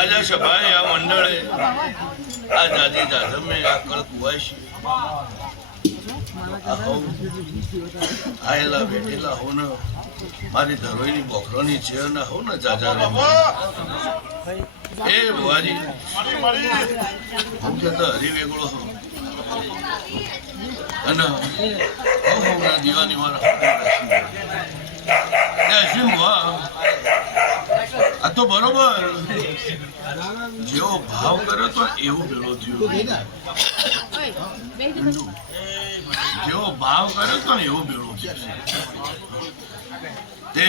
आजा सभा या मंडळे आज आधी दादा में आकल कुवाशी आयला भेटेला हो न मारी धरोईनी बोकरोनी चेर ना हो न जाजा रे ए बुवाजी मुख्य तो हरी वेगळो हो अन हो ना दिवानी वाला अश्विन बुवा आ तो बरोबर जेવો ભાવ કર્યો તો એવું ભેળો થયો જેવો ભાવ કર્યો તો ને એવો ભેળો થયો તે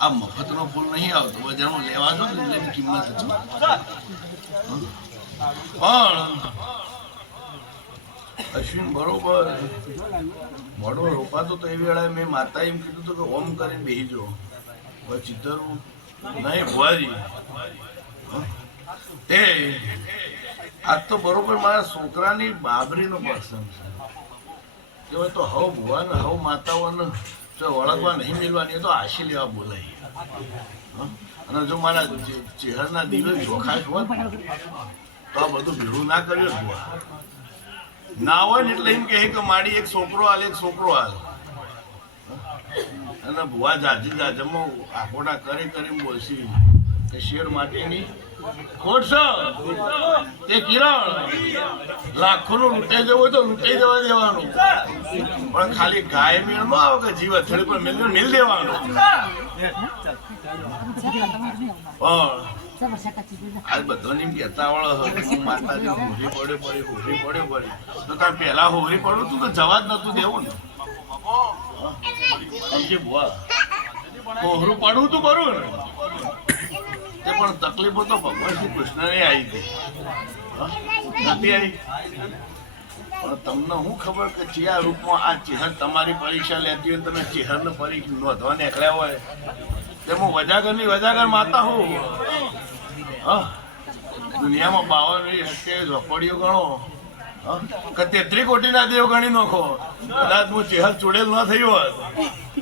આ મફતનો ફૂલ નહીં આવતો બજારમાં લેવા દો ને એની કિંમત હતી પણ અશ્વિન બરોબર મોડો રોપાતો તો એ વેળાએ મેં માતા એમ કીધું હતું કે ઓમ કરીને બેસી જો ચિતરવું નહીં ભુવાજી તે આજ તો બરોબર મારા છોકરાની બાબરીનો પ્રસંગ છે જો તો હવ ભુવાને હવ માતાઓને જો ઓળખવા નહીં મિલવાની એ તો આશી લેવા બોલાય અને જો મારા ચહેરના દિવસ ચોખાશ હોત તો આ બધું ભેળું ના કર્યું ભુવા ના હોય ને એટલે એમ કે મારી એક છોકરો હાલ એક છોકરો હાલ અને ભુવા જાજી જાજમો આખોડા કરી બોલશી કે શેર માટેની ખોટ છે તે કિરણ લાખોનું લૂંટાઈ જવું હોય તો લૂંટાઈ જવા દેવાનું પણ ખાલી ગાય મેળ ન આવે કે જીવ અથડી પર મિલ દેવાનું પણ આજ બધોની કહેતા વાળો માતાજી હોરી પડ્યો તો તાર પેલા હોરી પડ્યું તું તો જવા જ નતું દેવું ને ભુવા હોરું પડવું તું કરું ને તે પણ તકલીફો તો ભગવાન શ્રી કૃષ્ણને આવી હતી નથી આવી પણ તમને હું ખબર કે ચિયા રૂપમાં આ ચેહર તમારી પરીક્ષા લેતી હોય તમે ચેહરને પરીક્ષા નોંધવા નીકળ્યા હોય તેમાં વજાગર માતા હું દુનિયામાં 52 હત્યા ઝોપડીઓ ગણો કે 33 કોટીના દેવ ગણી નાખો કદાચ હું ચેહર ચૂડેલ ન થયું હોત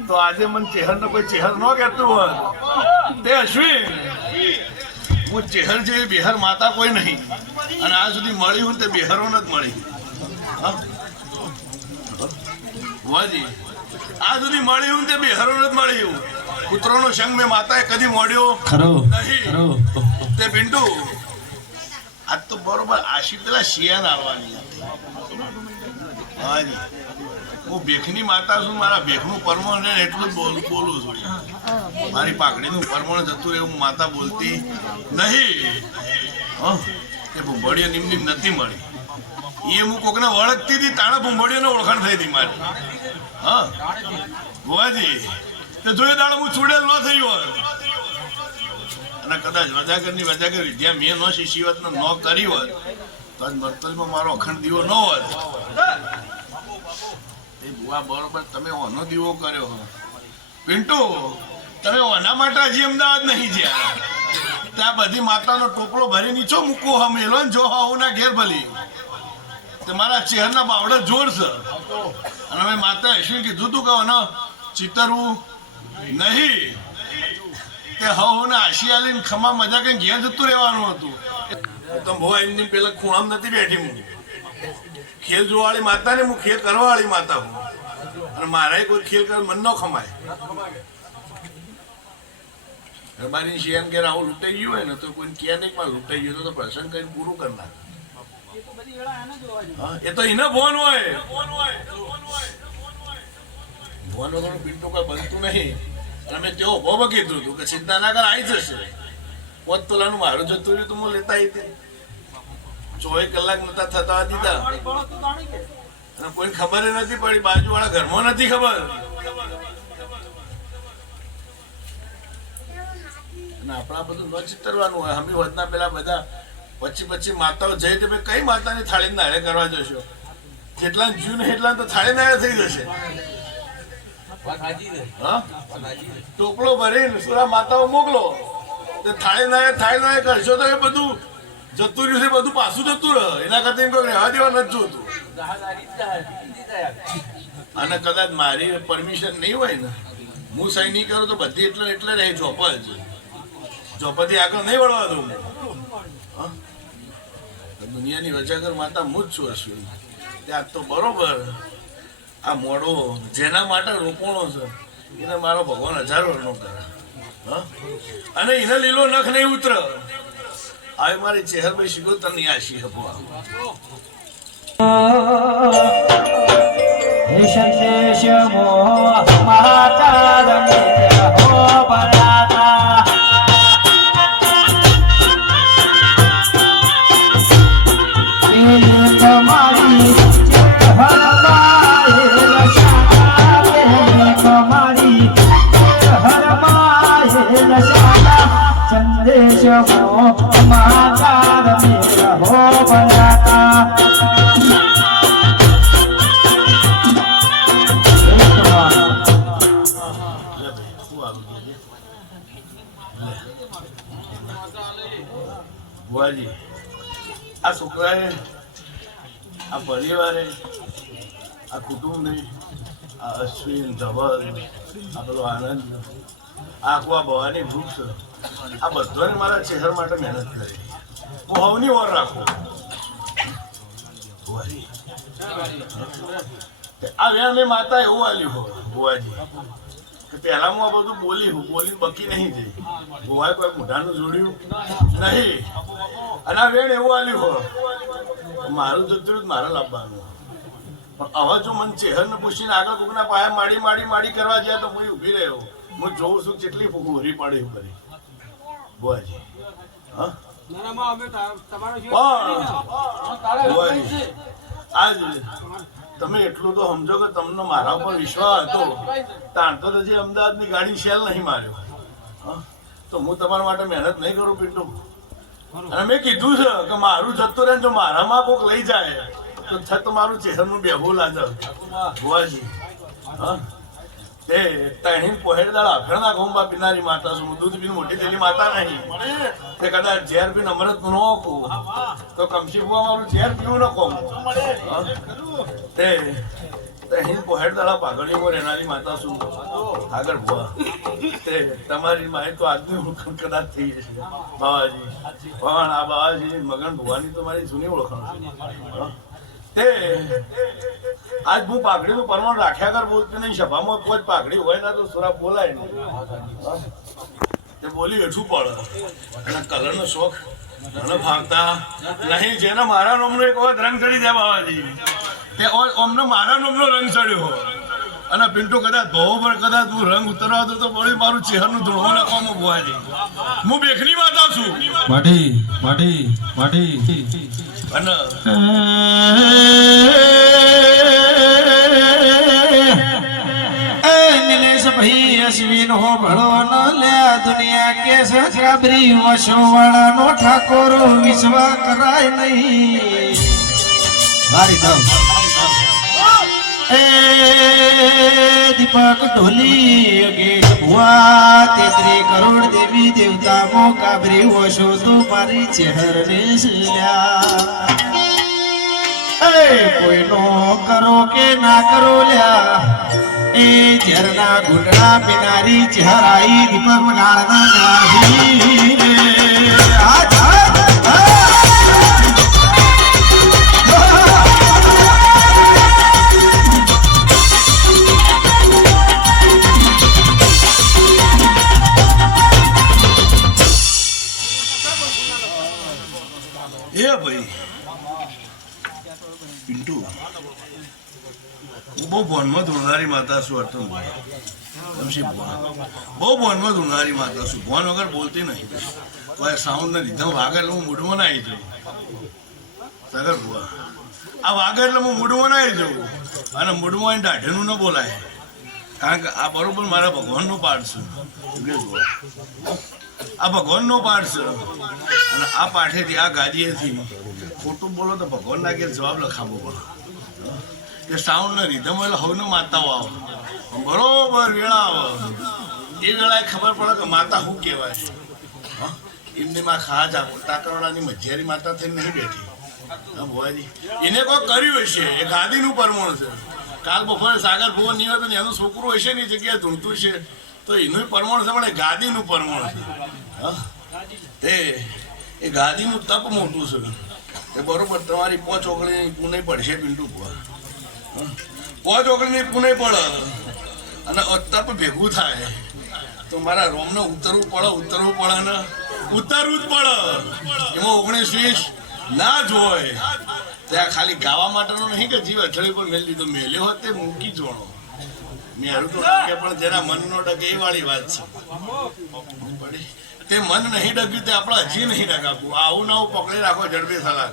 તો આજે મને ચેહરનો કોઈ ચેહર ન કહેતું હોત તે અશ્વિન હું ચેહર જેવી બિહાર માતા કોઈ નહીં અને આ સુધી મળ્યું તે બિહારો જ મળી. વાજી આ સુધી મળ્યું તે બિહારો જ મળ્યું. કૂતરોનો સંગ મેં માતાએ કદી મોડ્યો નહીં. તે પિન્ટુ આજ તો બરોબર આશી પેલા શિયાન આવવાની હતી. હાજી હું ભેખની માતા છું. મારા ભેખનું પરમણ ને એટલું જ બોલું છું. મારી પાઘડીનું પરમણ જતું રહે હું માતા બોલતી નહીં. એ ભૂંભળીઓ નિમની નથી મળી. એ હું કોકને ઓળખતી હતી તાણે ભૂંભળીઓને ઓળખાણ થઈ હતી મારી. હા ભુવાજી તે જોયે દાડો હું છોડેલ ન થયું હોય અને કદાચ વજાગરની વજાગર વિદ્યા મેં ન શીશી હોત ન કરી હોત તો આજ મર્તલમાં મારો અખંડ દીવો ન હોત. એ બુઆ બરોબર તમે ઓનો દીવો કર્યો. પિન્ટુ તમે ઓના માટે હજી અમદાવાદ નહીં જ્યાં ત્યાં બધી માતાનો ટોપલો ભરી નીચો મૂકો હમેલો ને જો હું ના ઘેર ભલી તમારા ચહેરના બાવડા જોર છે. અને અમે માતા હશે કીધું તું કહો ને ચિતરવું નહીં તે હવ ને આશી આલીને ખમા મજા કઈ ઘેર જતું રહેવાનું હતું. તો ભો એમની પેલા ખૂણામ નથી બેઠી. હું ખેલ જોવાળી માતા ને હું ખેલ કરવા વાળી માતા હું. અને મારે કોઈ ખેલ કર મન ન ખમાય. મારી શિયાન ઘેર આવું લૂંટાઈ ગયું હોય ને તો કોઈ ક્યાં નહીં પણ લૂંટાઈ ગયું તો પ્રસંગ કરીને પૂરું કરનાર. એ તો એને ફોન હોય ફોન વગર પિન્ટુ કઈ બનતું નહીં. અને મેં તેઓ ભોબ કીધું હતું કે ચિંતા ના કર આવી જશે. 5 તોલાનું મારું જતું રહ્યું તો હું લેતા આવી 24 કલાક નતા થતા દીધા. અને કોઈ ખબર નથી પડી. બાજુ વાળા ઘરમાં નથી ખબર. અને આપણા બધું ન ચિતરવાનું હોય. અમે વધના પેલા બધા પછી માતાઓ જઈ તો કઈ માતાની થાળી નાળે કરવા જશો. જેટલા જીવ ને એટલા તો થાળી નાળે થઈ જશે. ટોપલો ભરીને સુરા માતાઓ મોકલો થાળી નાળે કરશો તો એ બધું જતું રહ્યું છે. બધું પાછું જતું રહે. એના કરતા એમ કોઈ રહેવા દેવા નથી જોતું. અને કદાચ મારી પરમિશન નહીં હોય ને હું સહી નહીં કરું તો બધી એટલે રહી જોપ જ. જોપથી આગળ નહીં વળવા દઉં. દુનિયાની વજાગર માતા હું જ છું. ત્યાં તો બરોબર આ મોડો જેના માટે રોપણો છે એને મારો ભગવાન 1000 વર્ષનો કરે. અને એને લીલો નખ નહીં ઉતર. હવે મારી ચહેરભાઈ શિગોતરની આશી હપવા સંદેશ માતા હો બરાતા તમારી સંદેશ માતા હો બરાતા ભુવાજી આ છોકરાએ આ પરિવારે આ કુટુંબને આ અશ્વિન ધવલ આ પેલો આનંદ આખું આ ભવાની વૃક્ષ આ બધાને મારા ચહેરા માટે મહેનત કરી. હું હવની ઓર રાખું. આ વ્યાને માતા એવું આલ્યું હોય ભુવાજી કે પહેલા હું આ બધું બોલીને બકી નહીં જઈ. ભુવાએ કોઈ મોઢાનું જોડ્યું નહીં. અને આ વેણ એવું આલ્યું હોય મારું જતું મારે લાવવાનું. પણ હવે જો મને ચહેરને પૂછીને આગળ કોકના પાયા માડી કરવા જાય તો હું ઊભી રહ્યો. હું જોઉં છું કેટલી ઉરી પડે એવું કરી ભુવાજી. આજ તમે એટલું તો સમજો કે તમને મારા ઉપર વિશ્વાસ હતો. તાણ તો હજી અમદાવાદની ગાડી શેલ નહીં માર્યો. તો હું તમારા માટે મહેનત નહીં કરું પિન્ટુ. અને મેં કીધું છે કે મારું જતું રહે જો મારામાં કોક લઈ જાય તો છત મારું ચહેરનું બેહું લાગે ભુવાજી. તે તણી પોહેડદાળ આફેરના ઘઉંબા પીનારી માતા છું. દૂધ પીને મોટી થયેલી માતા નહીં. તે કદાચ ઝેર પીને અમૃત ન આપું તો કમસી બુઆ મારું ઝેર પીવું ન કહું. તે અહીં પોહેડ દાડા પાઘડીમાં રહેનારી માતા શું આગળ ભુવા તે તમારી માએ તો આજની ઓળખાણ કદાચ થઈ જશે બાવાજી પણ આ બાવાજી મગન ભુવાની તો મારી જૂની ઓળખાણ છે તે આજ હું પાઘડીનું પરમાણ રાખ્યા કર બોલતી નહીં સભામાં કોઈ પાઘડી હોય ના તો સુરા બોલાય નહીં તે બોલી એઠું પડે અને કલરનો શોખ મને ભાગતા નહીં જેને મારા નામનો એક વખત રંગ ચડી જાય બાવાજી તે અમને મારા નામનો રંગ ચડ્યો અને પિન્ટુ કદાચ ધોવો પર કદાચ હું રંગ ઉતરવા દઉં તો પડ્યું મારું ચહેરનું ધોળો નાખવામાં ભુવાજી હું બેખની માતા છું અને नीलेश भाई अश्विन हो भड़ो न ले दुनिया के सजराबरी वशो वाला नो ठाकुर विश्वा कराय नहीं मारी दम ए दीपक ढोली योगेश भुआ 33 करोड़ देवी देवता मो काबरी वशो तो मारी चेहर ने सिल्या कोई नो करो के ना करो ल्या ए झरना घुटना पिनारी चेहराई दीपक मगाड़ना नाही એ ભાઈ પિન્ટુ હું બહુ ભોનમાં ધૂળનારી માતા છું અર્થમ બહુ ભોનમાં ધૂળનારી માતા છું ભોન વગર બોલતી નહીં તો આ સાઉન્ડને લીધા વાગે એટલે હું મૂડમાં ના આવી જાઉં સગર ભુવા આ વાગે એટલે હું મૂડમાં ના આવી જાઉં અને મૂડમાં એને દાઢેનું ન બોલાય કારણ કે આ બરોબર મારા ભગવાનનું પાઠ છે આ ભગવાનનો પાઠ છે અને આ પાઠેથી આ ગાદીએથી ખોટું બોલો તો ભગવાન ના કે જવાબ લખાવો પડે કે સાઉન્ડ રીધમ એટલે હવે માતાઓ આવે બરોબર વેળા આવે એ વેળાએ ખબર પડે કે માતા શું કહેવાય એમની માં ખાજા ટાકરવાડાની મજિયારી માતા થઈને નહીં બેઠી હા ભુવાજી એને કોઈ કર્યું હશે એ ગાદીનું પરમણ છે કાલ બપોરે સાગર ભુવન નહીં હોય તો એનું છોકરું હશે ને જગ્યાએ ધૂણતું છે તો એનું પરમણ છે પણ એ ગાદીનું પરમણ છે તે એ ગાદીનું તપ મોટું છે એ બરોબર તમારી 5 ઓગળીની પુણે પડશે પિન્ટુ ભુવા 5 ઓગળીની પુણે પડે અને તપ ભેગું થાય તો મારા રોમને ઉતરવું પડે ને ઉતરવું જ પડે એમાં 19-20 ના જ હોય ત્યાં ખાલી ગાવા માટેનું નહીં કે જીવ અથડી પર મેળ લીધો મેલ્યો હોત તે મૂકી જોણો મેળું તો ડગે પણ જેના મનનો ડગે એ વાળી વાત છે તે મન નહીં ડગ્યું તે આપણે હજી નહીં ડગાવું આવું ના આવું પકડી રાખો ઝડપે સલાહ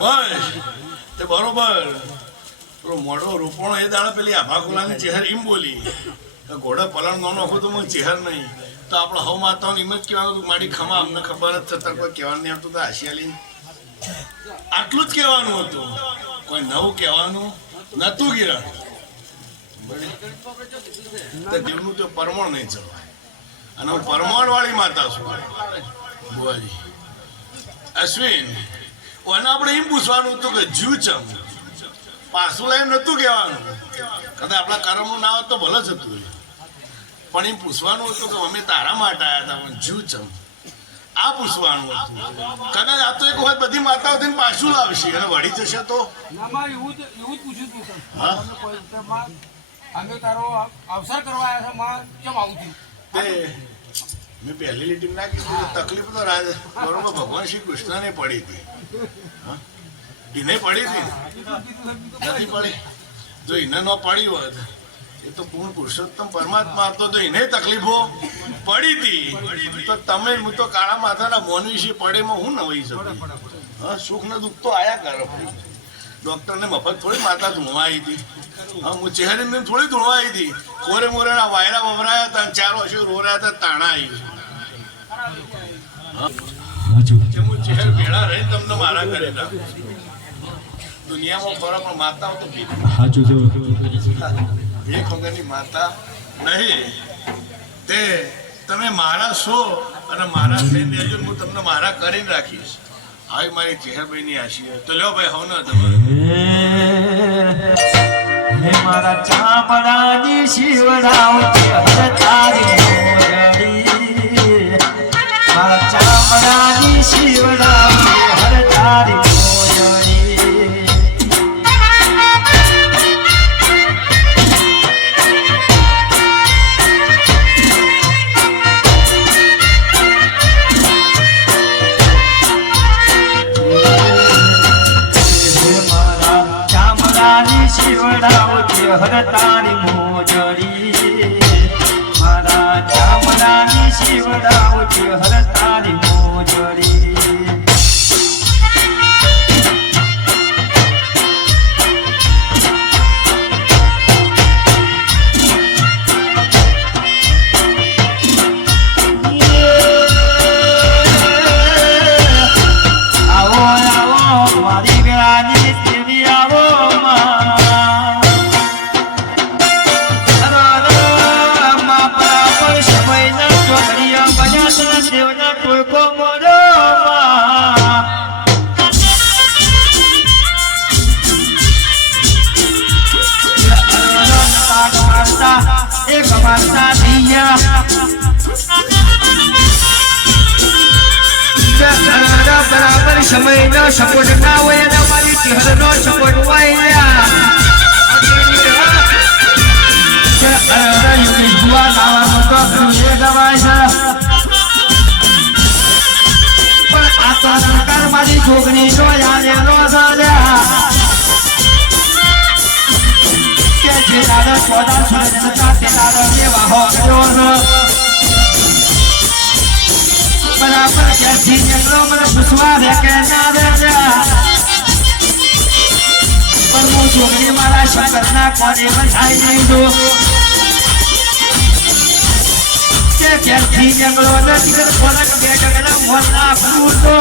બસ તે બરોબર પેલો મોઢો રૂપણો એ દાડે પેલી આભા ખોલાની ચહેર એમ બોલી ઘોડા પલણ નો નાખો તો મને ચહેર નહીં તો આપણે હવ માતાઓને એમ જ કહેવાનું મારી ખમા અમને ખબર જ છતાં કોઈ કહેવાનું નહીં આવતું તો આશિયાલી આટલું જ કહેવાનું હતું કોઈ નવું કહેવાનું નતું ગિરણ દેવનું તો પરમણ નહીં ચડવાય અને હું પરમાણ વાળી માતા છું બુવાજી અશ્વિન અને આપણે એમ પૂછવાનું હતું કે જીવ ચમ પાછું લાઈન નતું કહેવાનું કદાચ આપણા કર્મનું ના હોત તો ભલે જ હતું પણ એમ પૂછવાનું હતું કે અમે તારા માટે આવ્યા હતા જીવ ચમ આ પૂછવાનું હતું કદાચ આ તો એક વખત બધી માતાઓ થઈને પાછું લાવશે અને વળી જશે તો અમે તારો અવસર કરવા આવ્યા છે માં કેમ આવું છું તે મેં પહેલી લીટી ના કીધું તકલીફ તો બરોબર ભગવાન શ્રી કૃષ્ણને પડી હતી એને પડી હતી નથી પડી જો એને ન પડી હોત એ તો પૂર્ણ પુરુષોત્તમ પરમાત્મા હતો તો એને તકલીફો પડી હતી તો તમે હું તો કાળા માથાના મોન વિશે પડેમાં હું નવાઈ શકું હા સુખ ને દુઃખ તો આયા કરો ડોક્ટરને મફત થોડી માતા ધૂણવાઈ હતી હા હું ચહેરી થોડી ધૂણવાઈ હતી કોરે મોરેના વાયરા વવરાયા હતા 4 વર્ષો રોરાયા હતા તાણા આવી હું ચહેર ભેળા રહી તમને મારા કરી નાખું દુનિયામાં ફરો પણ માતાઓ તો એક વગરની માતા નહીં તે તમે મારા છો અને મારા થઈને દેજો હું તમને મારા કરીને રાખીશ આવી મારી ચહેરબાઈની આશી તો લ્યો ભાઈ હવના તમારે હે મારા ચામડાની શિવડાવતી હર તારી મોજડી મારા ચામડાની શિવડાવતી હર તારી મોજડી શિવડાવતી હર તારી મોજડી મારા ચામડાની શિવડાવતી હર તારી મોજડી આવો આવો મારી વેળાની દેવી આવો દેવના ટોકો મોરો એક વાર્તા દિયા બરાબર સમય નો સપોર્ટ ના હોય અને મારી ચહેરો નો સપોર્ટ હોય મારી છોકરી નો યાદ નો સાલ્યા કે જે દાદા સોદા સુરત તે દાદા જેવા હો ગયો બરાબર ક્યાંથી નીકળો મને પૂછવા દે કે ના દે પણ હું છોકરી મારા શંકરના કોને બધાઈ નહીં દો કે ક્યાંથી નીકળો નથી ખોરાક બે જગના મોટા ફૂટો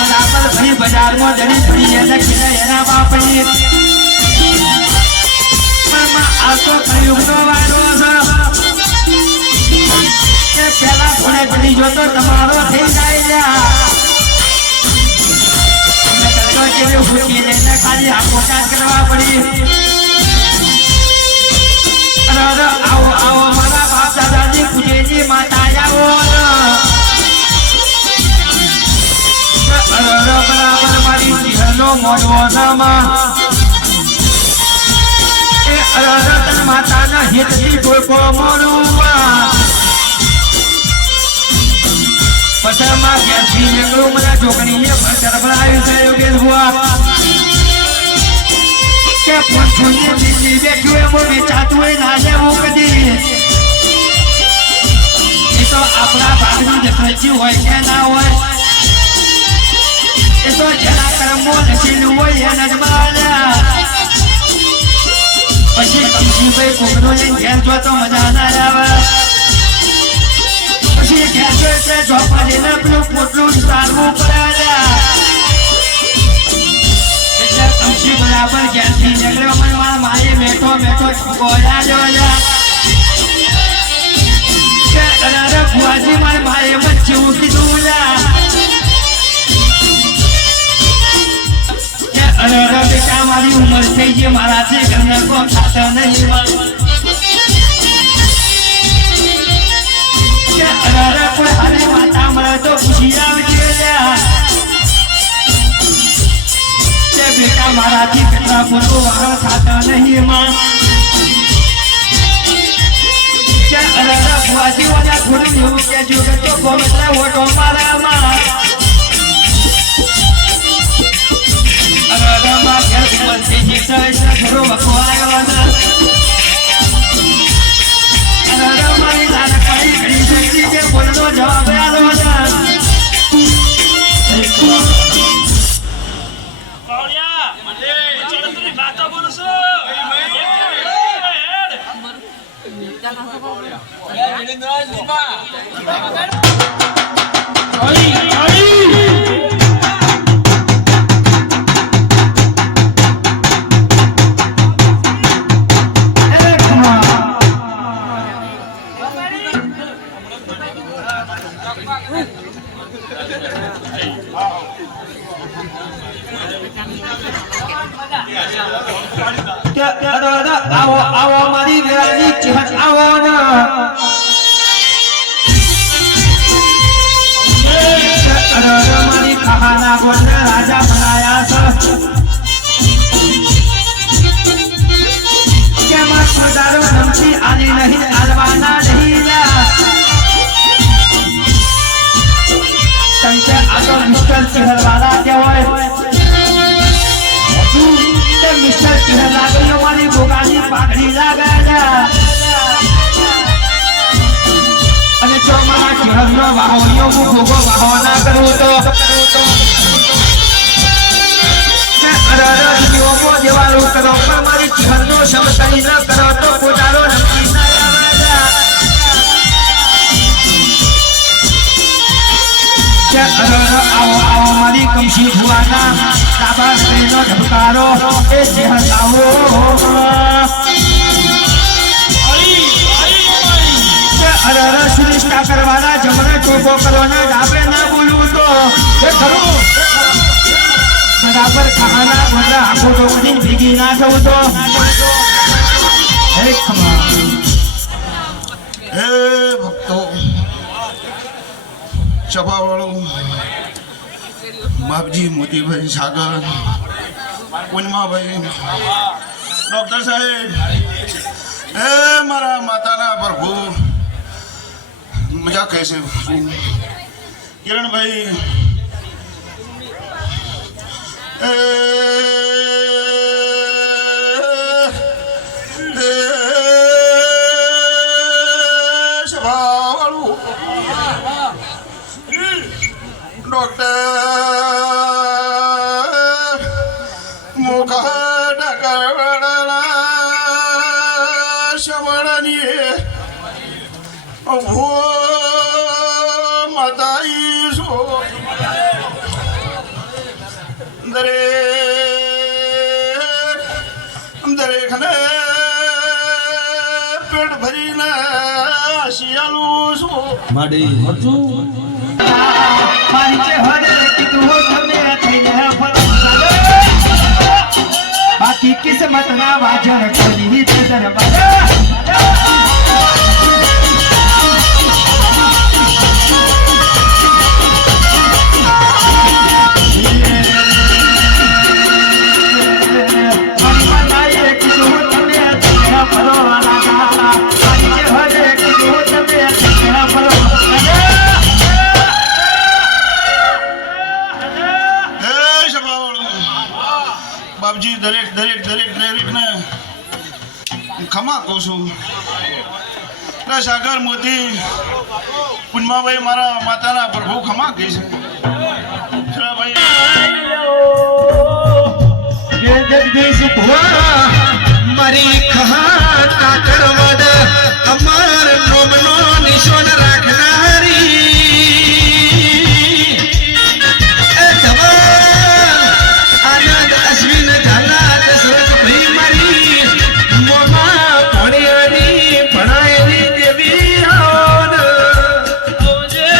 બરાબર ભાઈ બજારમાં જડી પડી એને કીધા એના બાપની આ તો કયુગનો વારો છે કે પેલા થોડે પડી જો તો તમારો થઈ જાય ખાલી આખો કાજ કરવા પડી આવો આવો મારા બાપ દાદાજી પૂજેજી માતા આવો બરાબર મારી ચહેરો મોડવો એ રતન માતાના હિતથી ટોકો મોડવા પછી માં ઘેરથી નીકળું મને છોકરીએ ગરબડાવ્યું છે યોગેશ બુઆ કે પૂછું દીદી બેઠું એમ વેચાતું હોય ના લેવું કદી એ તો આપણા ભાગનું જતું હોય કે ના હોય એ તો જેના કર્મો લખેલું હોય એને જ માન્યા પછી કમસીભાઈ કોકનો લઈને ઘેર જો તો મજા ના આવે પછી ઘેર જો એટલે જોપા લઈને પેલું પોટલું સારવું પડે એટલે કમસી બરાબર ઘેરથી નીકળ્યો પણ મારા માએ મેઠો મેઠો બોલ્યા જો કે અરે ભુવાજી મારી માએ વચ્ચે હું કીધું અરે બેટા મારી ઉંમર થઈ ગઈ મારાથી ઘરના કોમ થતા નહીં અરે કોઈ હારી માતા મળે તો પૂછી આવજે કે બેટા મારાથી કેટલા પૂરો વાળો થતા નહીં માં કે અરે ભુવાજી વાળા થોડું એવું કહેજો કે તો ગમે ઓટો મારામાં ઘરો વખો આવ્યો મારી લાલકાઈ ઘડી જોઈ કે બોલનો જવાબ આવ્યો આવો આવો મારી વેળાની ચિહન આવો ના મારી કહાના ગોળના રાજા બનાયા છે કે મત મદારો નમતી આલી નહીં આલવાના નહીં તંકે આ તો મિસ્ટર ચિહરવાલા કહેવાય મિસ્ટર ચિહર લાગેલો મારી ભોગાની પાઘડી લાગાયા અને જો મારા ચિહરનો વાહોણીઓ હું ભોગો વાહવાના કરું તો દેવાલો કરો પણ મારી ચિહરનો સમતરી ન કરો તો પોતાનો નક્કી ના આવો આવો મારી કમશી ભુવાના ડાબા શ્રીનો ધબકારો એ ચિહર આવો સુનિષ્ઠા કરવાના જમણે ચોખ્ખો કરવાના ડાબે ના બોલવું તો એ ખરું બરાબર ખાના બધા આખો રોકની ભેગી ના થવું તો હે ખમા હે ભક્તો સભાવાળો બાપજી મોતીભાઈ સાગર પૂનમાભાઈ ડોક્ટર સાહેબ એ મારા માતાના પ્રભુ મજા કહેશે કિરણભાઈ સભાવાળું ડોક્ટર મુખા ડકરડા શમણની ભૂ માતાઈ છો દરેકને પેટ ભરીને શિયાળું છું માડી મારી છે હરે કીધું હો તમે થઈને બાકી કિસ્મત ના વાજણ કરી તે દરબાર બાપજી દરેક ને ખમા કહું છું સાગર મોતી પૂનમાભાઈ મારા માતાના પ્રભુ ખમા કહી છે જગદીશ ભુવા મારી ખહાના કરવડ અમાર નોમનો નિશાન રાખનારી એ જવાન આનંદ અશ્વિન ઝાલા દશરથ ભાઈ મારી મોમા ભણ્યાની ભણાયેલી દેવી હોન ઓજે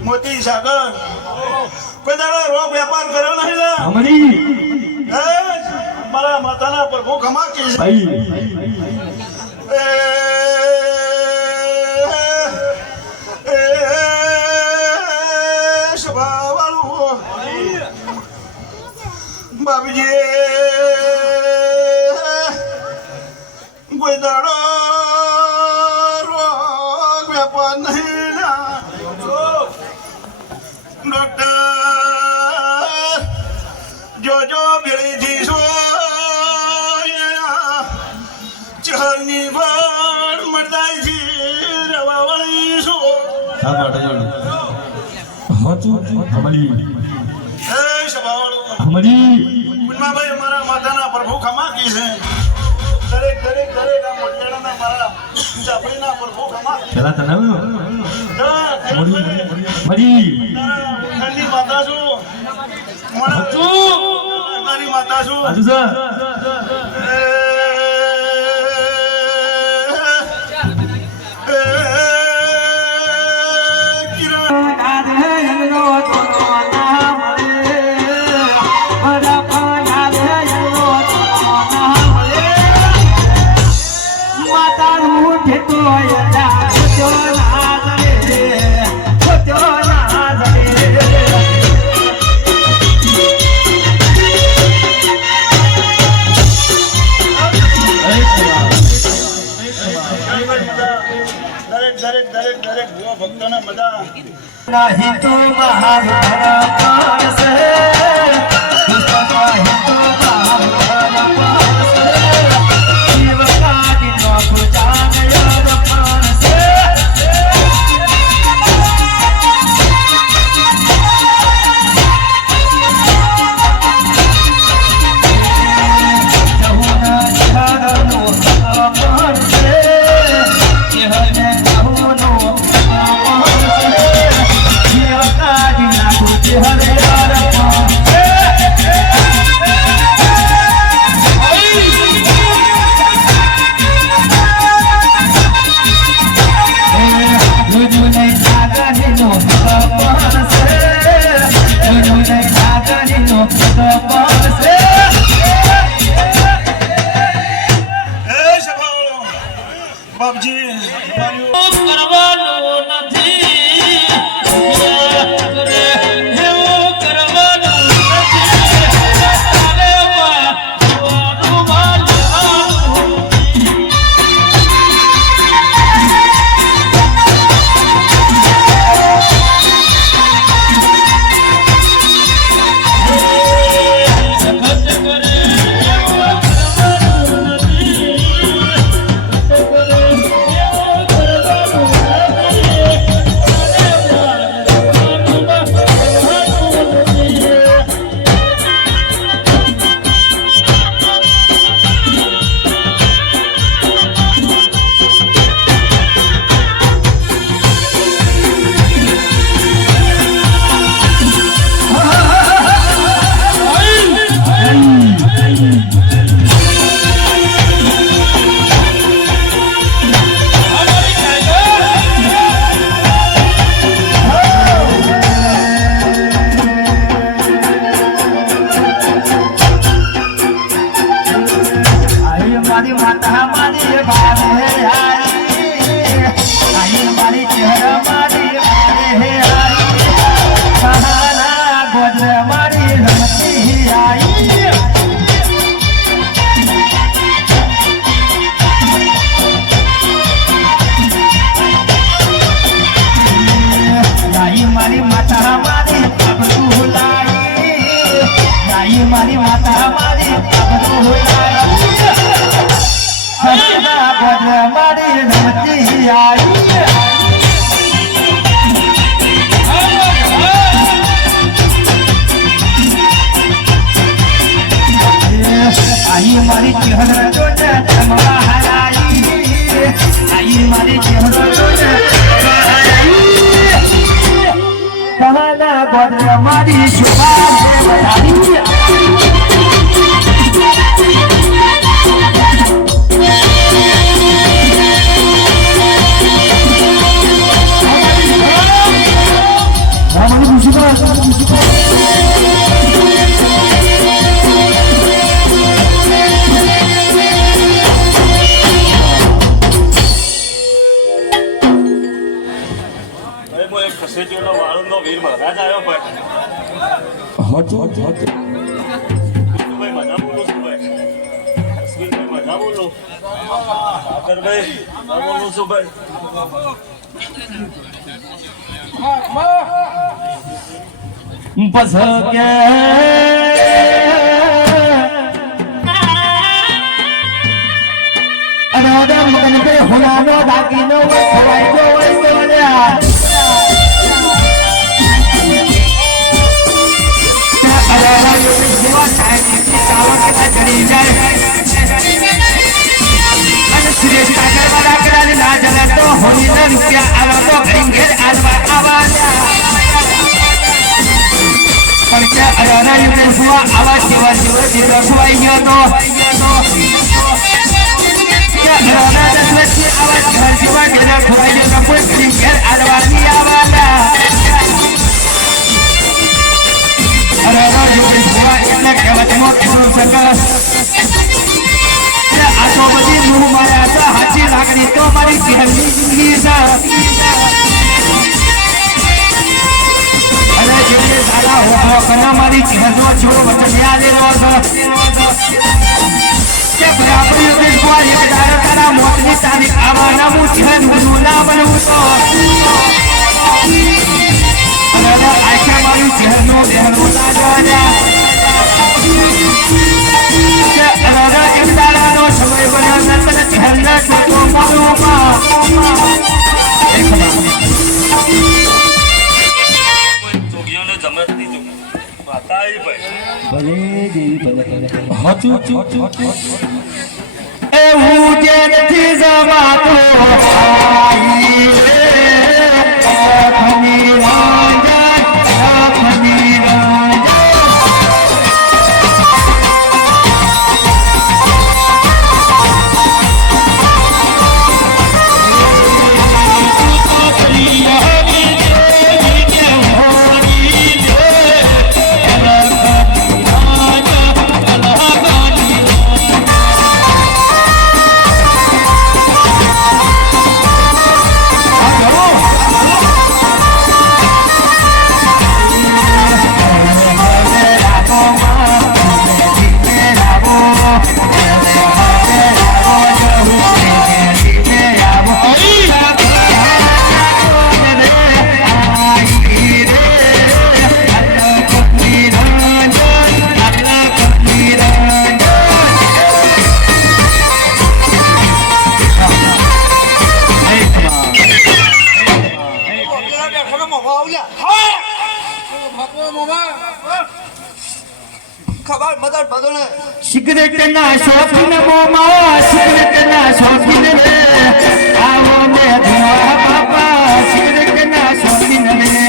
મોતી સાગર કોઈ દાડો રોગ વેપાર કર્યો નહીં લે અમરી મારા માતાના પ્રભુ ખમા કે છે ભાઈ સભાવાળું બાપજી કોઈ દાડો રોગ વેપાર નહીં ડોક્ટર જોજો ભેળીથી છો ચહરની વાળ મળદાય છે રવા વળી છો અમરી પૂનમાભાઈ મારા માતાના પ્રભુ ખમા કી છે દરેક દરેક દરેક આ મોટિયાણાના મારા ચાપડીના પ્રભુ ખમા પેલા તને મજી તારી માતા છું તારી માતા છું આજુ સર દરેક દરેક દરેક દરેક ભૂવા ભક્તોને બધા નહીં તો મહાન પારસે નહીં તો મહાન પારસે જીવ કાઢી નો પૂજાન યાર પારસે જહુના જહનો પારસે જહને જહનો હરે યાર પારસે બાપજી કરવાનું નથી એવું કરવાનું મારી માતા મારી બારે આઈ મારી ચહેરા મારી બારે આઈ સહાના ગોદ મારી રમતી આઈ મારી માતા મારી બધું લાઈ મારી માતા મારી બધું લાઈ હસના ગોદ મારી રમતી આઈ आई मारी चेहरा तो चमवा हराई आई मारी चेहरा तो कहना गोद मारी शुभा देवतारी વીર મહારાજ આવ્યો ભાઈ મજા બોલું છું ભાઈ અશ્વિનભાઈ મજા બોલું સાગરભાઈ મજા બોલું છું ભાઈ બસ કે અરે મગન પે હોનાનો દાગીનો ખવાઈ ગયો હોય તો લ્યા જેવા સાહેબ ચડી જાય માં આવા સેવા જે રખવાઈ ગયો તો રાણા દશરથજી આવા ઘર જેવા ઘેરા ખોવાઈ ગયો તો કોઈ ગરીબ ઘેર આલવાની આવાલા રાણા જોડે ખોવા એટલે કહેવતનો પૂરું સકસ આ તો બધી મુહ માર્યા છે હાચી લાગણી તો મારી ઘેરની જિંદગી છે અરે જે સારા હોતો કના મારી ઘેરનો છો વચન યાદ રહ્યો છે કે બરાબર યોગેશ કુમાર એક ડાયર કરા મોતની તારીખ આવવાના હું છે હું ના બનવું તો અરે આખા મારી ઘેરનો બહેનો લાગવાના કે અરે એક દાડાનો સમય બન્યો નતર ઘેરના ટોકો મારુંમાં જોગીઓને જમતની જો માતા આવી ભાઈ એવું જે નથી જવાતું આઈ રે આપની રાંજા આપની રાંજા સિગરેટ ના શોખીન મોમાં સિગરેટ ના શોખીન રે આવો મે ધોવા બાપા સિગરેટ ના શોખીન રે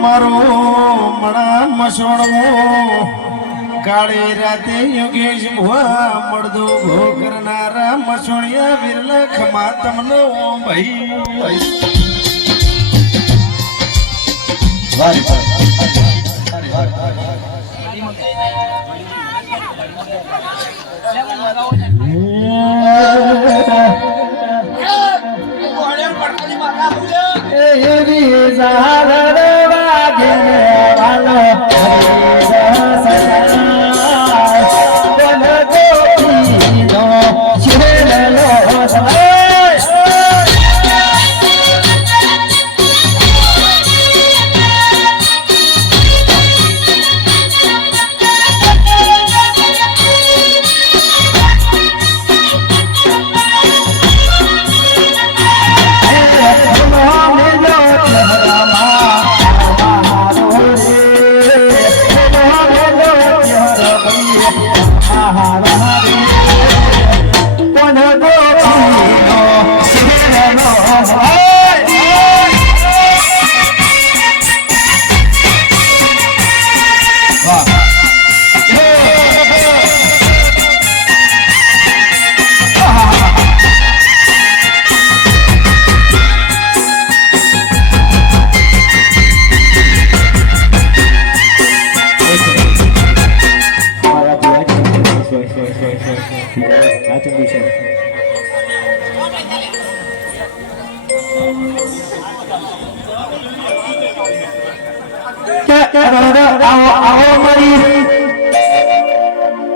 મારો મણા મસોણવો કાળી રાતે યોગેશ ભુવા મળદો ભો કરનારા મસોણિયા વિરલા ખમા તમને ઓમ ભાઈ વાહ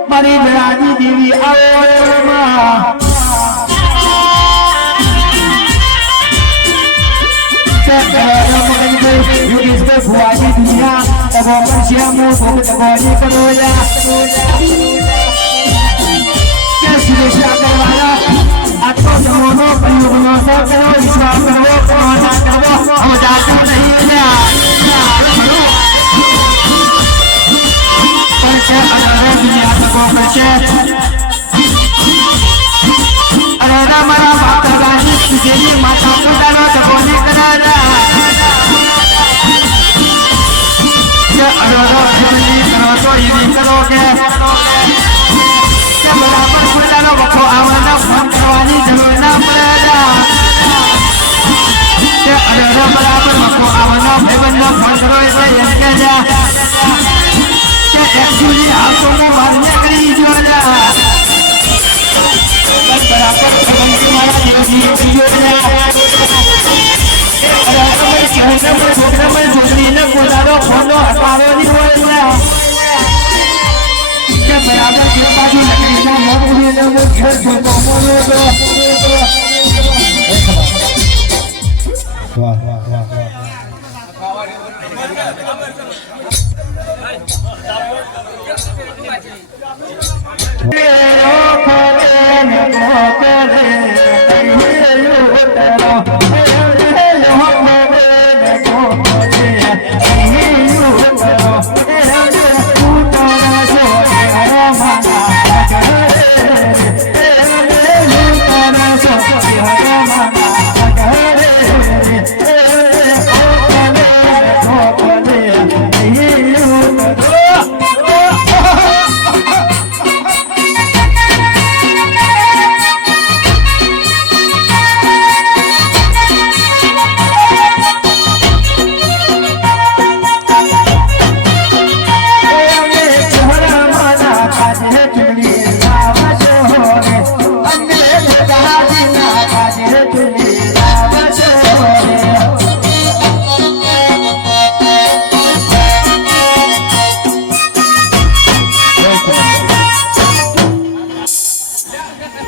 મારી રાજી દેવી આવો ભુવાજી દુનિયા તગો પરશ્યામો ભોગ તગોની કરોયા કે સુરેશા કરવાના આટલો જમોનો પ્રયોગનો સો કરો વિશ્વાસ કરવો કોના કરવો હમ જાતું નહીં મારા માતા ગાંધી સુધેરી માતા પોતાનો તગોની કરાયા બરાબર ખુલ્લાનો વખો આવવાના ફોન કરવાની જરૂર ના પડે બરાબર વખો આવવાનો ભાઈબંધનો ફોન કરો એટલે એમ કે એકચ્યુઅલી આપણને માન્ય કરી જો બરાબર મારા છોકરીને પોતાનો ફોનો હટાવો નહીં હોય કે બરાબર જે બાજુ લકડીના મોગરીને ઘેર જોતો વાહ વાહ વાહ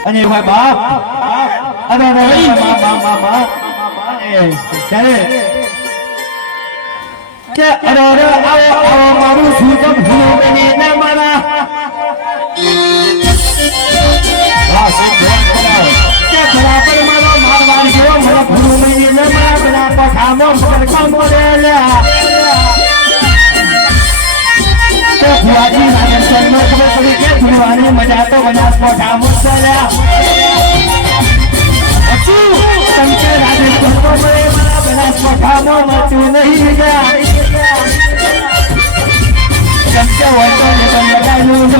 અને ભાઈ બાપ અરે નહીં કે અરે આવો મારું સુતમ ભૂલો ને મારા કે બરાબર મારો મારવાડ જેવો મારો ભૂલો ને મારા બના પખામો સરકામ બોલ્યા તો ભુવાજી રાજસ્થાનનો ખબર પડી કે ભુવાની મજા તો બનાસકાંઠા મુસલ્યા સંકે રાજસ્થાનનો મળે મારા બનાસકાંઠામાં મળતું નહીં ગયા સંકે હોય તો લગાવ્યું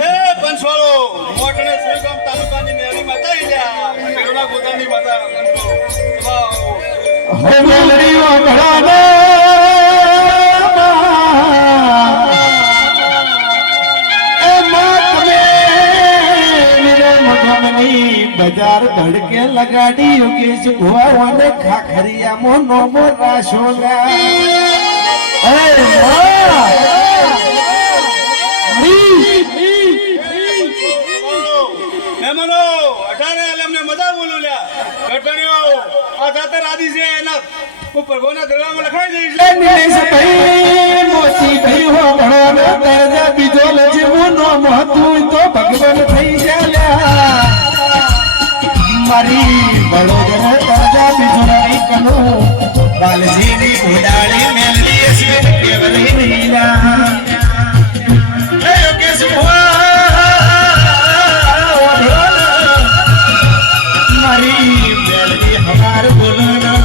એ પંચવાળો મોટને સુઈગામ તાલુકાની મેરી માતા ઇલ્યા મેળના ગોદાની માતા પંચવાળો હવે મેલડીઓ ઘડાને બજાર ધડકે લગાડી યોગેશ ભુવાને ખાખરિયામાં નોમો રાશોલા મહેમાનો 18 એમને મજા બોલું લ્યા ઘટણીઓ આ ખાતર આદિ છે એના ઉપર ગોના દરવામાં લખાઈ દઈશ મોતી ભાઈ હો ભણવાનો દરજા બીજો લજીવું નોમ હતું તો ભગવાન થઈ ગયા મારી બળોદરા દરજા બીજો નહીં કનું બાલજીની ઘોડાળી મેલડી અશ્વિન કેવલી નીલા યોગેશ મારી મેલડી હમાર બોલના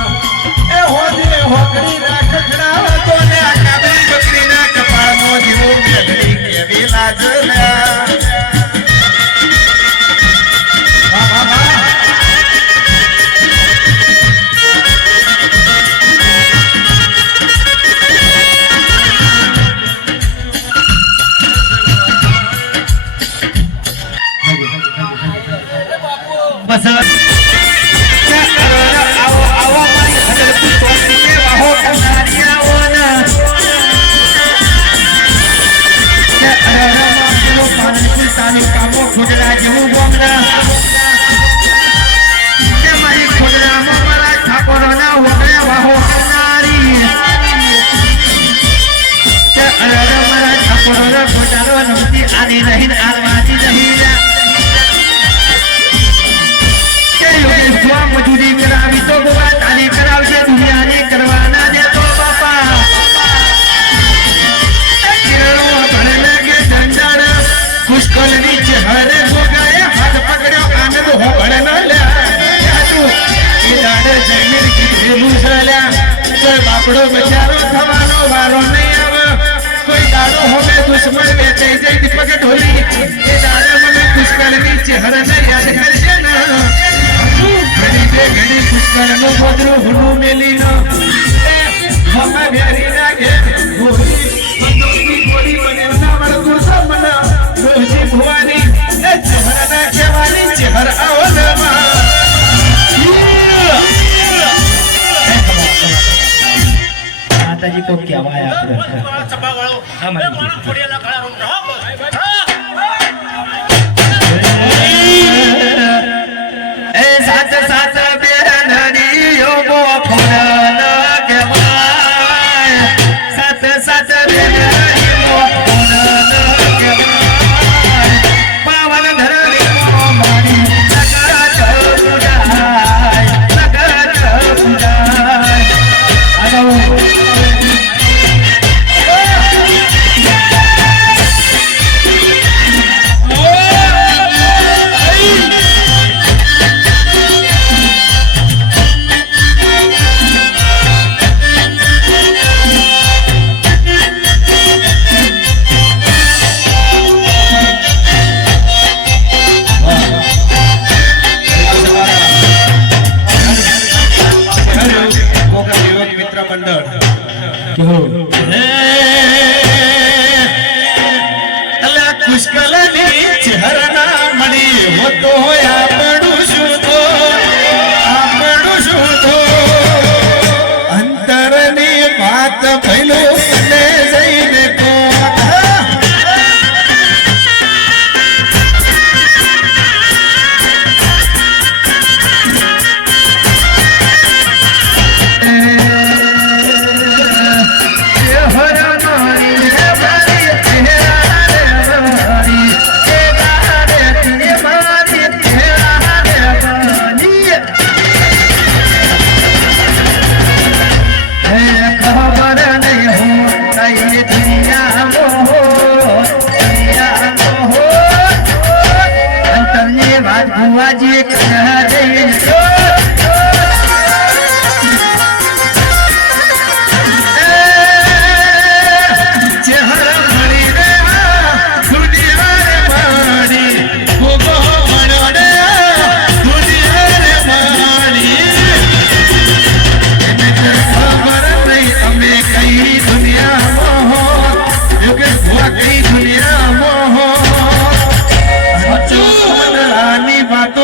એ હોજે હોકડી રાખ ખડા તો ને કાબરી બકરીના કપાળનો જીવો મેલડી કેવી લાજલા મજૂરી કરાવી તો ગોવા તાલી કરાવશે દુનિયાની કરવાના દે તો બાપા પુષ્કરની ચહેરે ભોગાએ હાથ પકડ્યો આનંદ હો ભણ ન લ્યા જમીન કીધેલું છે કોઈ બાપડો બચારો થવાનો વારો નહીં આવે કોઈ દાડો હવે દુશ્મન વેચાઈ જાય દીપક ઢોલી એ દાડે મને પુષ્કરની ચહેરાને યાદ કરશે ને ઘણી બે ઘણી પુષ્કરનું ગોદરું હુનું મેલી ન મમ્મા વેરી નાખે ગોરી બંદૂકની ગોળી બને ના મળતું સમના રોજી ભુવાની એ ચહેરાના કહેવાની ચહેર આવનમાં माताजी को क्या हुआ साथ साथ साथ साथ पावन धरणी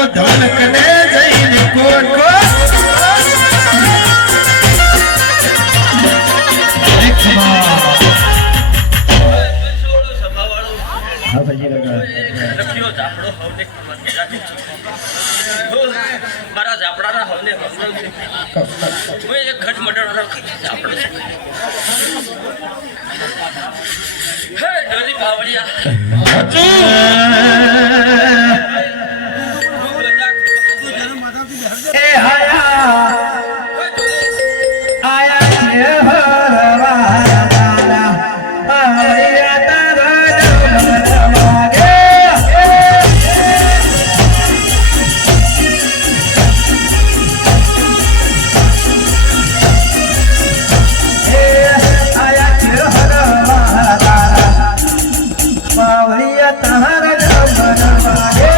ધન તારા ઝાપડાના હવને હવન છે. હું એક ખજ મટાડો ઝાપડો. હે ડોલી બાવળિયા. એ હાયા આયા છે હરવા દાદા આયા તારા માગે આયા છે હરવા દાદા પાવળિયા તારા માગે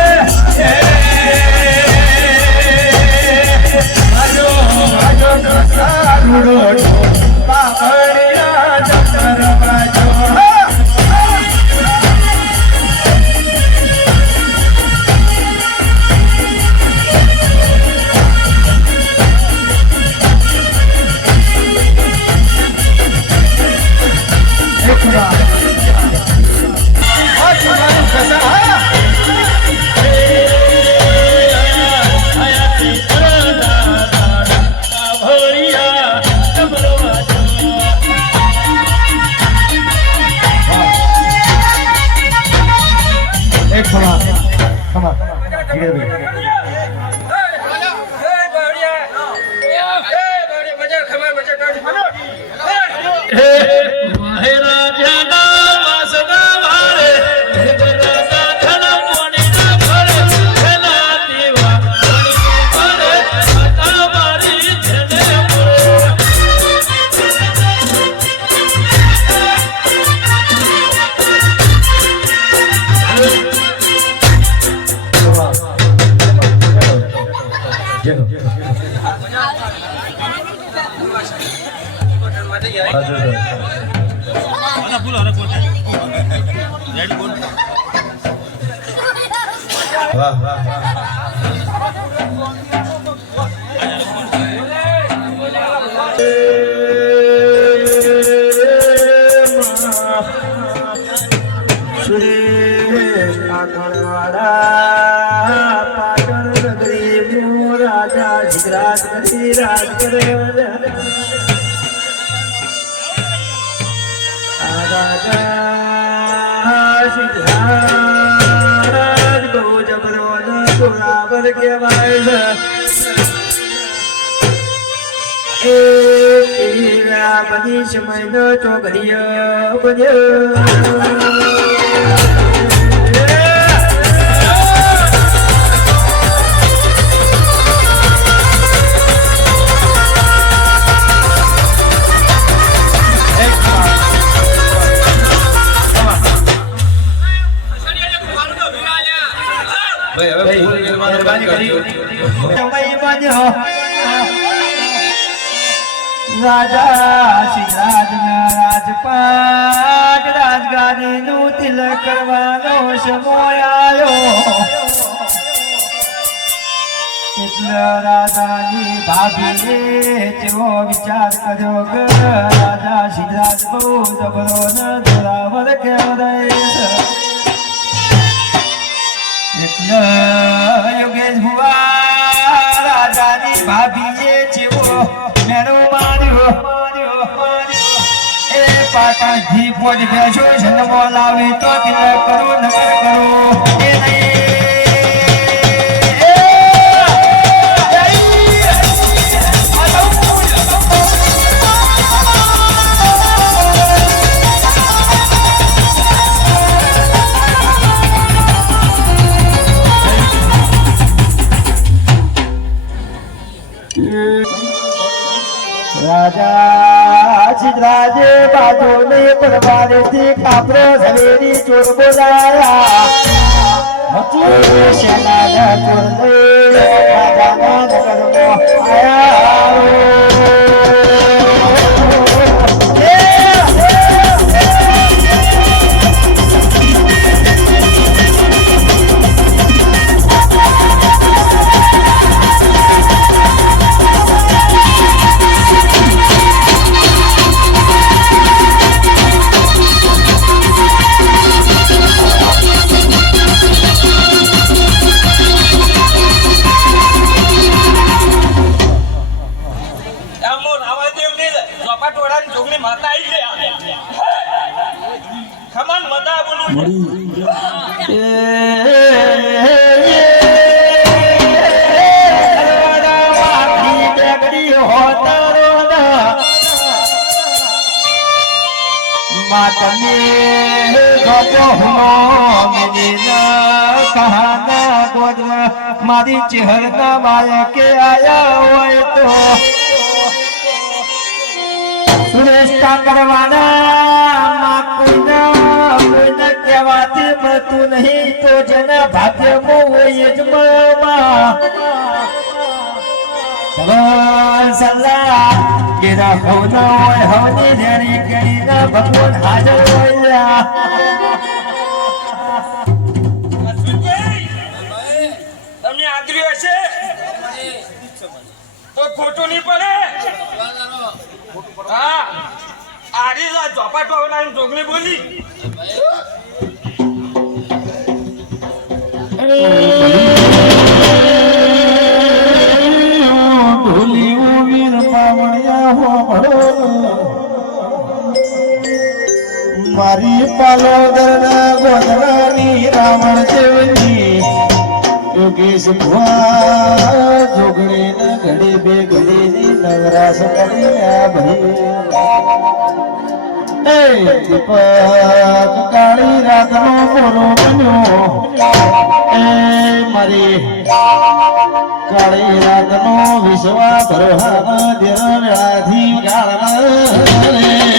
બધી સમય ચોકડીઓ બન્યો રાજા સિદ્ધરાજ રાજપાટ રાજગાદી નું તિલક કરવાનો સમય આવ્યો એટલે રાજાની ભાભીએ જેવો વિચાર કર્યો કે રાજા સિદ્ધરાજ બહુ જબરો ને જોરાવર કહેવાય એટલે યોગેશ ભુવા રાજાની ભાભીએ જેવો મેળો પાટણથી ફોજ બેસો જન્મ લાવે તો તિલક કરો નગર કરો એ નહીં રાજા સિદ્ધરાજ બાજુ ને પરવારે થી કાપરો ઝવેરી ચોર બોલાયા સેના ચોર ને રાજાના નગરમાં આયા મારી ચહેરના માયા કે આયા હોય તો સુરેષ્ટા કરવાના કોઈને કહેવાથી મળતું નહીં તો જેના ભાગ્યમાં હોય જ સલ્લા કેરા હોના હોય હોની રેણી કેણીના ભગવાન હાજર હોય તમને આદર્યો હશે તો ખોટું નહીં પડે. હા આરી ચોપાટો ઢોકળી બોલી મારી પાલોદર ગોધરાની રાવણ જેવની યોગેશ ભુવા જોગણી ના ઘડી બે ઘડીની નવરાશ કર્યા ભાઈ દીપક કાળી રાતનો મોરો બન્યો એ મારી કાળી રાતનો વિશ્વા ભરવાના દેર વેળાથી ગાળના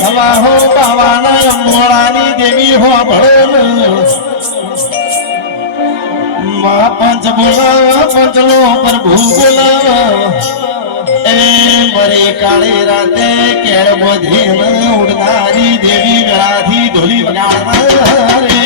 હવા હો બાવાના મોળાની દેવી હો ભળો માં પંચ બોલા પંચલો પ્રભુ બોલા એ મરે કાળી રાતે કેળ બધીને ઉડનારી દેવી ગળાથી ધોલી વગાડનાર રે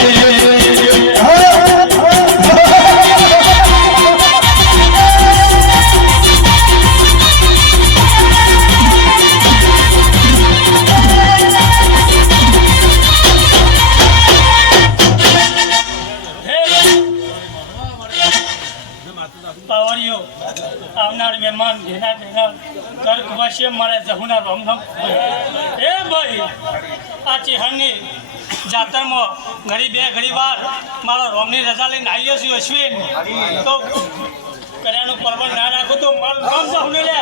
આવનાર મહેમાન ઘેના ઘેના કર્ક વશે મારે જહુના રમધમ એ ભાઈ આ ચેહરની જાતરમાં ઘડી બે ઘડી વાર મારા રોમની રજા લઈને આવ્યો છું અશ્વિન તો કર્યાનું પરવણ ના રાખો તો મારું નામ જહુને લે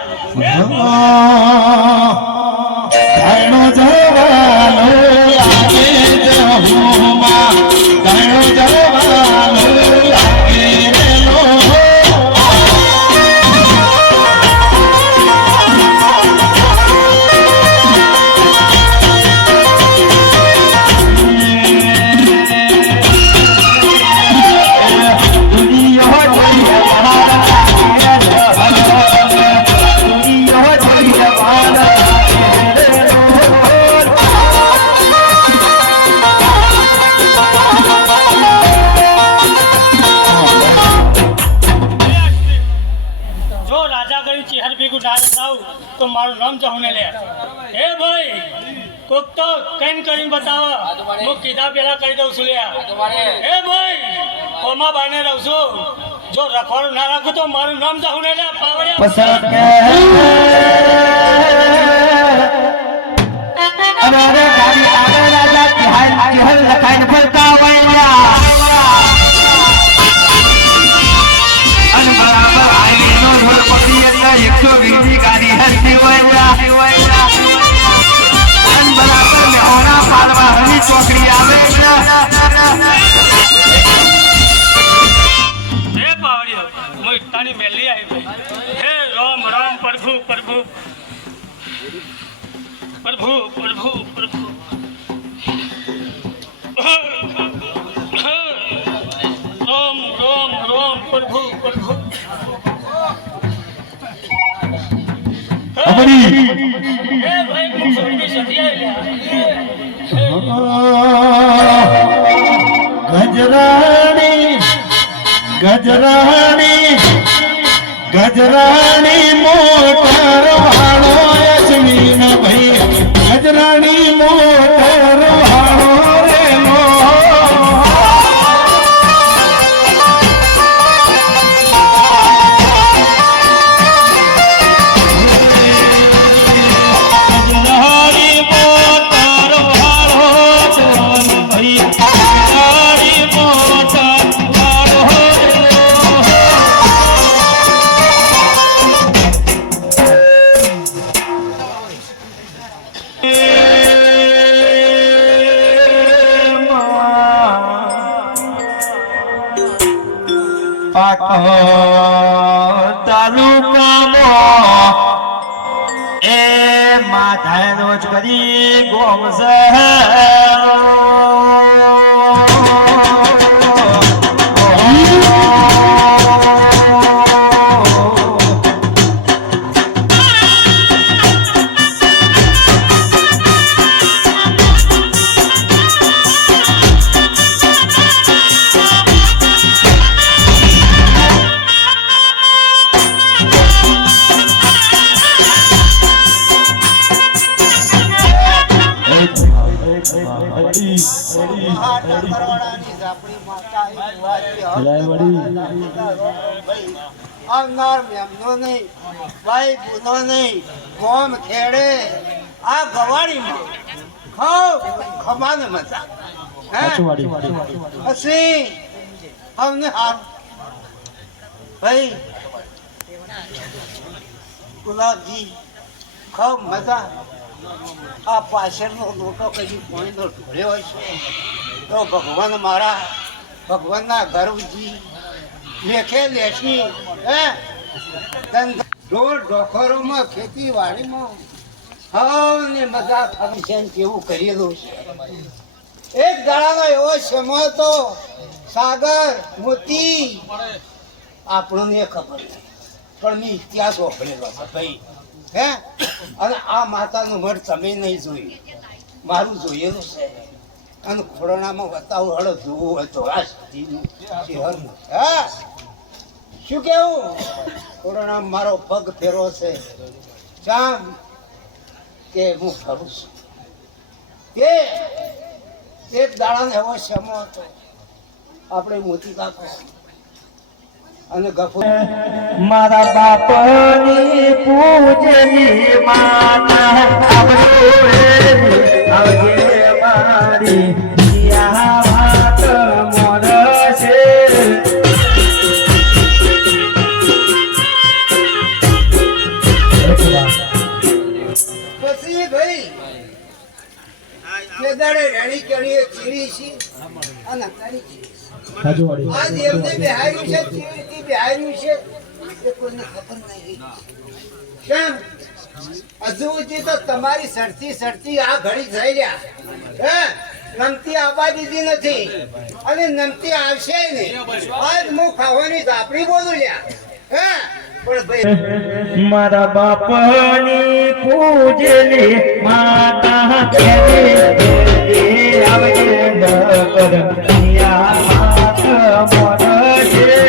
તો મારું નામ જહુને લે હે ભાઈ કોક તો કઈ કરીને બતાવો હું કીધા પેલા કરી દઉં છું લ્યા હે ભાઈ કોમા બાને રહું છું જો રખવાડું ના રાખું તો મારું નામ જહુને લે ચોકડી આવે હે પાવડિયો મોટાની મેલી આવી હે રામ રામ પ્રભુ પ્રભુ પ્રભુ પ્રભુ પ્રભુ રામ રામ રામ પ્રભુ પ્રભુ ગજરાણી મોટર વાળો અશ્વિન ભાઈ ગજરાણી મોટર વાળો રે તાલુકામાં એ માધાનો જ કરી ગોમ આવનાર મેમનો નહીં ભાઈ બુનો નહીં ગોમ ખેડે આ ગવાડીમાં ખમાને મજા હસી અમને હાર ભાઈ ગુલાબજી ખબ મજા આ પાછળનો લોટો કદી પાણીનો ઢોળ્યો હશે તો ભગવાન મારા ભગવાનના ગર્વજી લેખે લેશી હે ઢોર ઢોખરોમાં ખેતીવાડીમાં હવને મજા ફંક્શન કેવું કરેલું છે એક દાડાનો એવો સમય તો સાગર મોતી આપણને ખબર નહીં પણ મેં ઇતિહાસ વાપરેલો છે ભાઈ હે અને આ માતાનું મઢ તમે નહીં જોયું મારું જોયેલું છે અને ખોરણામાં બતાવું હળ જોવું હોય તો આ સ્થિતિનું શહેરનું હા શું કેવું ખોરણામાં મારો પગ ફેરો છે જામ કે હું ફરું છું કે એક દાડાનો એવો સમય હતો આપણે મોતી કાકો અને ગફો મારા બાપની પૂજની માતા આવજે મારી વાત મોરશે પછી ભાઈ તે દાડે રેણી કેણીએ ચીરી છે અને તારી છે આજ એમને બિહાર્યું છે ચીરીથી બિહાર્યું છે એ કોઈને ખબર નહીં કેમ હજુ સુધી તો તમારી સરતી આ ઘડી જઈ રહ્યા હે નમતી આવવા દીધી નથી અને નમતી આવશે નહીં આજ હું ખાવાની ઝાપડી બોલું લ્યા હે પણ ભાઈ મારા બાપની પૂજની માતા આવજે મોરશે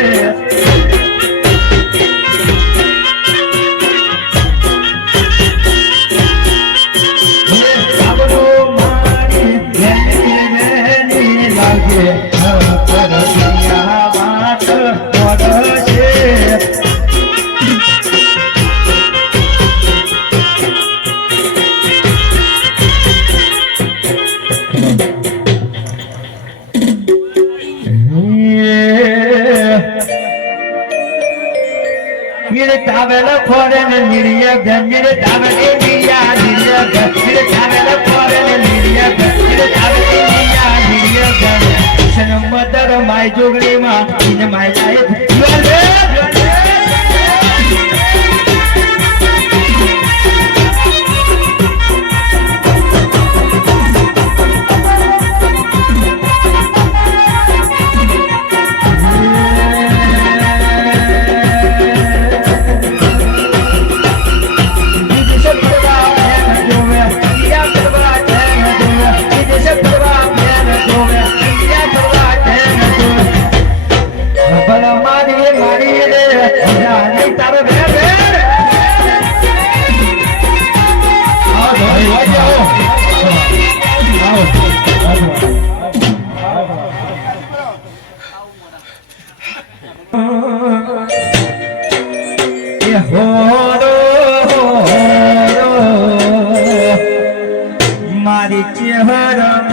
Travel foreign and Niria, Ganjir, Travel India, Niria, Travel foreign and Niria, Travel India, Niria, Ganjir, mother of my Jugrima in my life. You are there. મારી ચહેરા